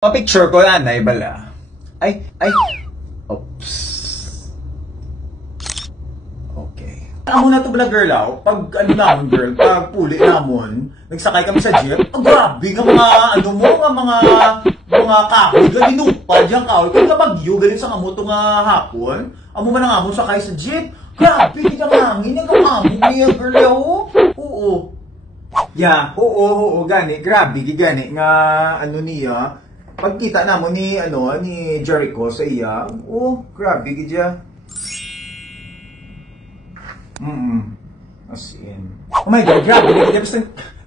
Pa-picture ko na, bala. Ay. Oops. Okay. Amo na to bala girl, pag ano namon girl, pag puli namon, nagsakay kami sa jeep. Oh, grabe nga mga kahoy, gali nupal dyan kahoy. Kung kabagyo, gali sa kamoto nga hapon, amo man ang amon sakay sa jeep. Grabe, hindi kang hangin, niya girl, Oo. Yeah, oo, gani, grabe, gani, nga ano niya, pagkita namo ni Jericho sa iya, grabe gidya. As in. Oh my God, grabe gidya.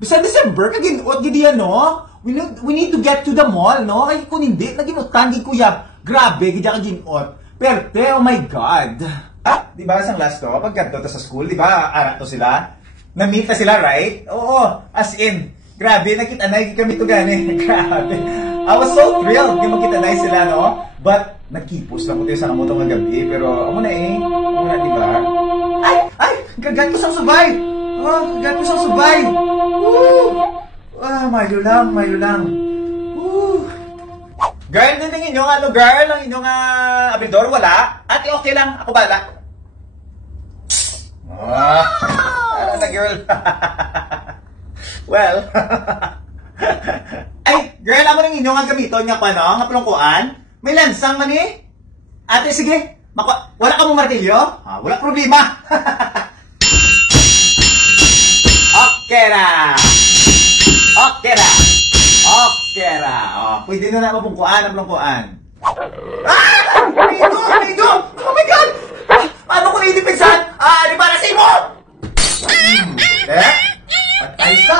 Basta December kaginuot gidya, no? We need to get to the mall, no? Ay kung hindi, naginutan di kuya. Grabe gidya kaginuot. Perte, oh my God. Di ba sang last to? Pag ganto to sa school, di ba? Ara to sila. Na-meet na sila, right? Oo, as in. Grabe, nakita na kami to gani. Grabe. I was so thrilled yung makita na sila, no? But, nagkipos lang ko tayo sa kamotong ng gabi. Pero, amo na di ba? Ay! Gagat ko sang subay! Gagat ko sang subay! Mayo lang. Girl, nandang inyong girl? Ang inyong abridor, wala? Ate, okay lang. Ako bala. Na girl. Well. Ay, girl, amo nang inyong gamiton nga pa, no? Nga plongkuan. May lansang man eh. Ate, sige. Wala ka mong martilyo? Wala problema. Okay na. Pwede na mapungkuan ang plongkuan. Amigo! Oh my God! Paano ko naidipensan? Di ba na simo? Patay ka.